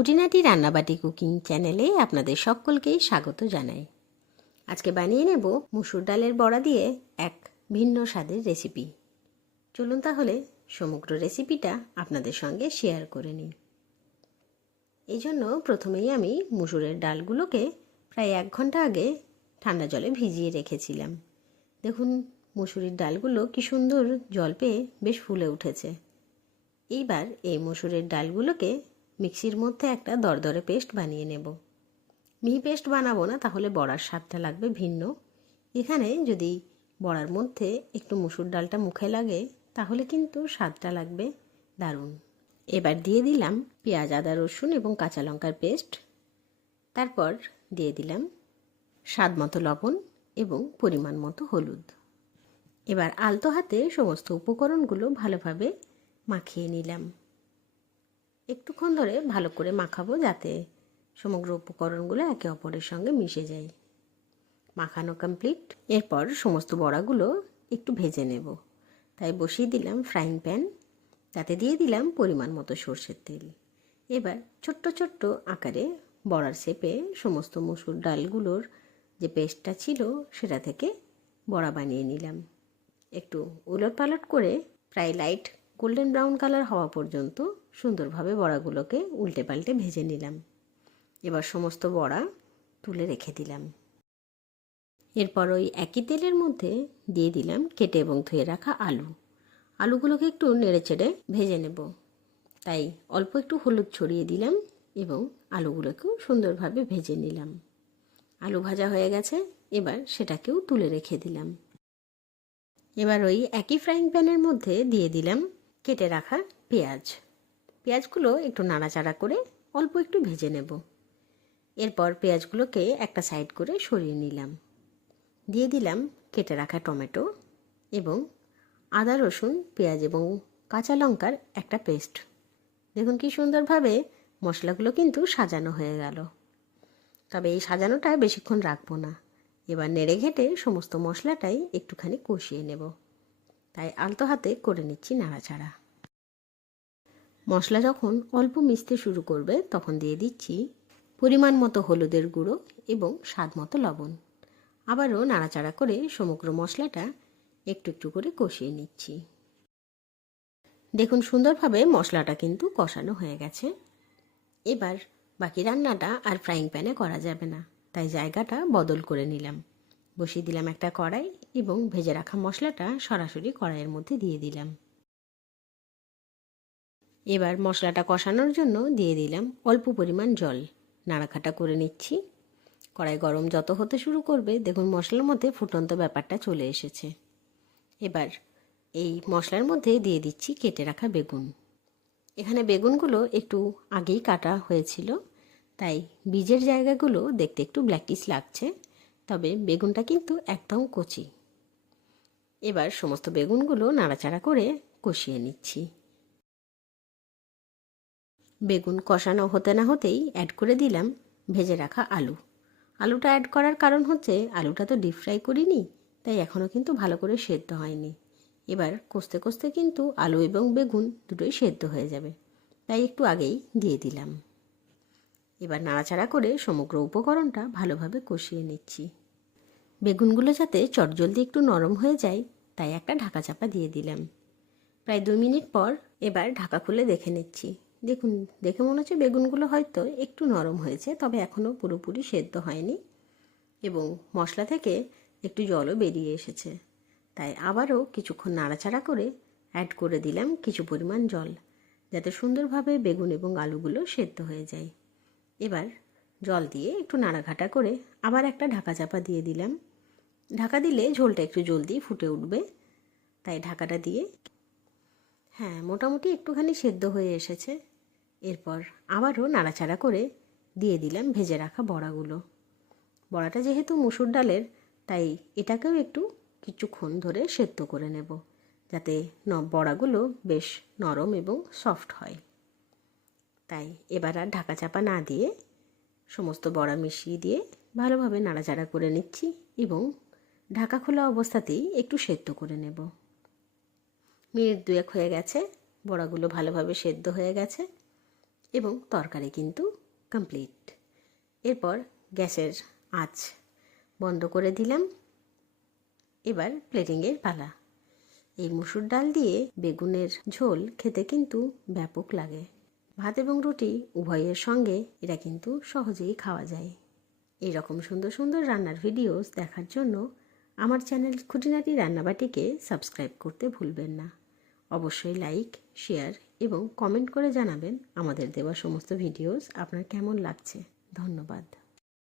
খুঁটিনাটি রান্নাবাটি কুকিং চ্যানেলে আপনাদের সকলকেই স্বাগত জানাই। আজকে বানিয়ে নেব মুসুর ডালের বড়া দিয়ে এক ভিন্ন স্বাদের রেসিপি। চলুন তাহলে সমগ্র রেসিপিটা আপনাদের সঙ্গে শেয়ার করে নিই। এই জন্য প্রথমেই আমি মুসুরের ডালগুলোকে প্রায় এক ঘণ্টা আগে ঠান্ডা জলে ভিজিয়ে রেখেছিলাম। দেখুন, মুসুরির ডালগুলো কি সুন্দর জল পেয়ে বেশ ফুলে উঠেছে। এইবার এই মসুরের ডালগুলোকে মিক্সির মধ্যে একটা দরদরে পেস্ট বানিয়ে নেব। মিহি পেস্ট বানাবো না, তাহলে বড়ার স্বাদটা লাগবে ভিন্ন। এখানে যদি বড়ার মধ্যে একটু মুসুর ডালটা মুখে লাগে, তাহলে কিন্তু স্বাদটা লাগবে দারুণ। এবার দিয়ে দিলাম পেঁয়াজ, আদা, রসুন এবং কাঁচা লঙ্কার পেস্ট। তারপর দিয়ে দিলাম স্বাদ মতো লবণ এবং পরিমাণ মতো হলুদ। এবার আলতো হাতে সমস্ত উপকরণগুলো ভালোভাবে মাখিয়ে নিলাম। একটুক্ষণ ধরে ভালো করে মাখাবো যাতে সমগ্র উপকরণগুলো একে অপরের সঙ্গে মিশে যায়। মাখানো কমপ্লিট এরপর সমস্ত বড়াগুলো একটু ভেজে নেব। তাই বসিয়ে দিলাম ফ্রাইং প্যান তাতে দিয়ে দিলাম পরিমাণ মতো সর্ষের তেল। এবার ছোট্ট ছোট্ট আকারে বড়ার শেপে সমস্ত মুসুর ডালগুলোর যে পেস্টটা ছিল সেটা থেকে বড়া বানিয়ে নিলাম। একটু উলট পালট করে প্রায় লাইট গোল্ডেন ব্রাউন কালার হওয়া পর্যন্ত সুন্দরভাবে বড়াগুলোকে উল্টে পাল্টে ভেজে নিলাম। এবার সমস্ত বড়া তুলে রেখে দিলাম। এরপর ওই একই তেলের মধ্যে দিয়ে দিলাম কেটে এবং ধুয়ে রাখা আলু। আলুগুলোকে একটু নেড়ে চেড়ে ভেজে নেব। তাই অল্প একটু হলুদ ছড়িয়ে দিলাম এবং আলুগুলোকেও সুন্দরভাবে ভেজে নিলাম। আলু ভাজা হয়ে গেছে, এবার সেটাকেও তুলে রেখে দিলাম। এবার ওই একই ফ্রাইং প্যানের মধ্যে দিয়ে দিলাম কেটে রাখা পেঁয়াজ। পেঁয়াজগুলো একটু নাড়াচাড়া করে অল্প একটু ভেজে নেব। এরপর পেঁয়াজগুলোকে একটা সাইড করে সরিয়ে নিলাম। দিয়ে দিলাম কেটে রাখা টমেটো এবং আদা, রসুন, পেঁয়াজ এবং কাঁচা লঙ্কার একটা পেস্ট। দেখুন কি সুন্দরভাবে মশলাগুলো কিন্তু সাজানো হয়ে গেল। তবে এই সাজানোটা বেশিক্ষণ রাখব না। এবার নেড়ে ঘেটে সমস্ত মশলাটাই একটুখানি কষিয়ে নেব। তাই আলতো হাতে করে নিচ্ছি নাড়াচাড়া। মশলা যখন অল্প মিশতে শুরু করবে, তখন দিয়ে দিচ্ছি পরিমাণ মতো হলুদের গুঁড়ো এবং স্বাদ মতো লবণ। আবারও নাড়াচাড়া করে সমগ্র মশলাটা একটু একটু করে কষিয়ে নিচ্ছি। দেখুন, সুন্দরভাবে মশলাটা কিন্তু কষানো হয়ে গেছে। এবার বাকি রান্নাটা আর ফ্রাইং প্যানে করা যাবে না, তাই জায়গাটা বদল করে নিলাম। বসিয়ে দিলাম একটা কড়াই এবং ভেজে রাখা মশলাটা সরাসরি কড়াইয়ের মধ্যে দিয়ে দিলাম। এবার মশলাটা কষানোর জন্য দিয়ে দিলাম অল্প পরিমাণ জল। নাড়াখাটা করে নিচ্ছি। কড়াই গরম যত হতে শুরু করবে, দেখুন মশলার মধ্যে ফুটন্ত ব্যাপারটা চলে এসেছে। এবার এই মশলার মধ্যে দিয়ে দিচ্ছি কেটে রাখা বেগুন। এখানে বেগুনগুলো একটু আগেই কাটা হয়েছিল, তাই বীজের জায়গাগুলো দেখতে একটু ব্ল্যাকিশ লাগছে। তবে বেগুনটা কিন্তু একদম কচি। এবার সমস্ত বেগুনগুলো নাড়াচাড়া করে কষিয়ে নিচ্ছি। বেগুন কষানো হতে না হতেই অ্যাড করে দিলাম ভেজে রাখা আলু। আলুটা অ্যাড করার কারণ হচ্ছে আলুটা তো ডিপ ফ্রাই করিনি, তাই এখনও কিন্তু ভালো করে সেদ্ধ হয়নি। এবার কষতে কষতে কিন্তু আলু এবং বেগুন দুটোই সেদ্ধ হয়ে যাবে, তাই একটু আগেই দিয়ে দিলাম। এবার নাড়াচাড়া করে সমগ্র উপকরণটা ভালোভাবে কষিয়ে নিচ্ছি। বেগুনগুলো যাতে চটজলদি একটু নরম হয়ে যায়, তাই একটা ঢাকা চাপা দিয়ে দিলাম। প্রায় দু মিনিট পর এবার ঢাকা খুলে দেখে নিচ্ছি। দেখুন, দেখে মনে হচ্ছে বেগুনগুলো হয়তো একটু নরম হয়েছে, তবে এখনও পুরোপুরি সেদ্ধ হয়নি এবং মশলা থেকে একটু জলও বেরিয়ে এসেছে। তাই আবারও কিছুক্ষণ নাড়াচাড়া করে অ্যাড করে দিলাম কিছু পরিমাণ জল, যাতে সুন্দরভাবে বেগুন এবং আলুগুলো সেদ্ধ হয়ে যায়। এবার জল দিয়ে একটু নাড়াঘাটা করে আবার একটা ঢাকা চাপা দিয়ে দিলাম। ঢাকা দিলে ঝোলটা একটু জলদি ফুটে উঠবে। তাই ঢাকাটা দিয়ে হ্যাঁ মোটামুটি একটুখানি সেদ্ধ হয়ে এসেছে। এরপর আবারও নাড়াচাড়া করে দিয়ে দিলাম ভেজে রাখা বড়াগুলো। বড়াটা যেহেতু মুসুর ডালের, তাই এটাকেও একটু কিছুক্ষণ ধরে সেদ্ধ করে নেব, যাতে ন, বড়াগুলো বেশ নরম এবং সফট হয়। তাই এবার আর ঢাকা চাপা না দিয়ে সমস্ত বড়া মিশিয়ে দিয়ে ভালোভাবে নাড়াচাড়া করে নিচ্ছি এবং ঢাকা খোলা অবস্থাতেই একটু সেদ্ধ করে নেব। মিনিট দুয়েক হয়ে গেছে, বড়াগুলো ভালোভাবে সেদ্ধ হয়ে গেছে এবং তরকারি কিন্তু কমপ্লিট এরপর গ্যাসের আঁচ বন্ধ করে দিলাম। এবার প্লেটিংয়ের পালা। এই মুসুর ডাল দিয়ে বেগুনের ঝোল খেতে কিন্তু ব্যাপক লাগে। ভাত এবং রুটি উভয়ের সঙ্গে এটা কিন্তু সহজেই খাওয়া যায়। এই রকম সুন্দর সুন্দর রান্নার ভিডিওস দেখার জন্য আমার চ্যানেল খুঁটিনাটি রান্নাবাটিকে সাবস্ক্রাইব করতে ভুলবেন না। অবশ্যই লাইক, শেয়ার এবং কমেন্ট করে জানাবেন আমাদের দেওয়া সমস্ত ভিডিওস আপনার কেমন লাগছে। ধন্যবাদ।